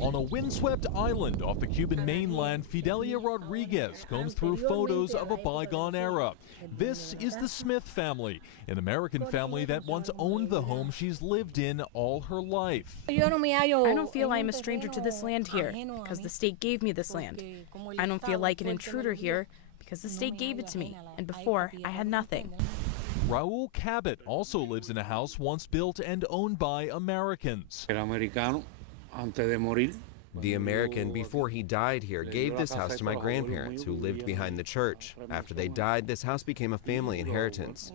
On a windswept island off the Cuban mainland, Fidelia Rodriguez combs through photos of a bygone era. This is the Smith family, an American family that once owned the home she's lived in all her life. I don't feel I am a stranger to this land here because the state gave me this land. I don't feel like an intruder here because the state gave it to me, and before I had nothing. Raul Cabot also lives in a house once built and owned by Americans. The American, before he died here, gave this house to my grandparents, who lived behind the church. After they died, this house became a family inheritance.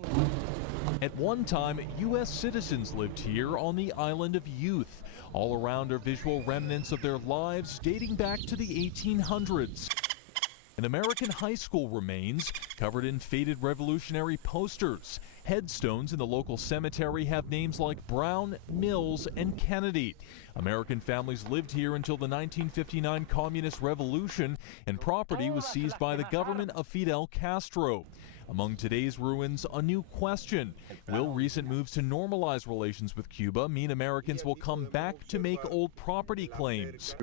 At one time, U.S. citizens lived here on the island of Youth. All around are visual remnants of their lives dating back to the 1800s. An American high school remains, covered in faded revolutionary posters. Headstones in the local cemetery have names like Brown, Mills, and Kennedy. American families lived here until the 1959 Communist Revolution, and property was seized by the government of Fidel Castro. Among today's ruins, a new question. Will recent moves to normalize relations with Cuba mean Americans will come back to make old property claims?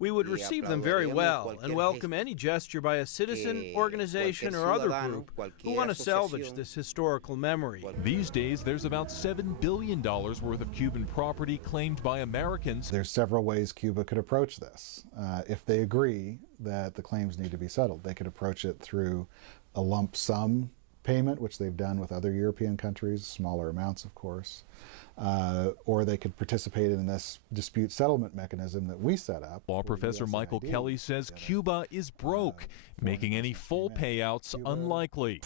We would receive them very well and welcome any gesture by a citizen, organization, or other group who want to salvage this historical memory. These days, there's about $7 billion worth of Cuban property claimed by Americans. There's several ways Cuba could approach this. If they agree that the claims need to be settled, they could approach it through a lump sum payment, which they've done with other European countries, smaller amounts, of course. Or they could participate in this dispute settlement mechanism that we set up. Law professor Michael Kelly says Cuba is broke, making any full payouts unlikely.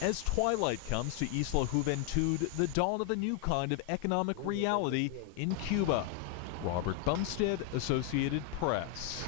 As twilight comes to Isla de Juventud, the dawn of a new kind of economic reality in Cuba. Robert Bumstead, Associated Press.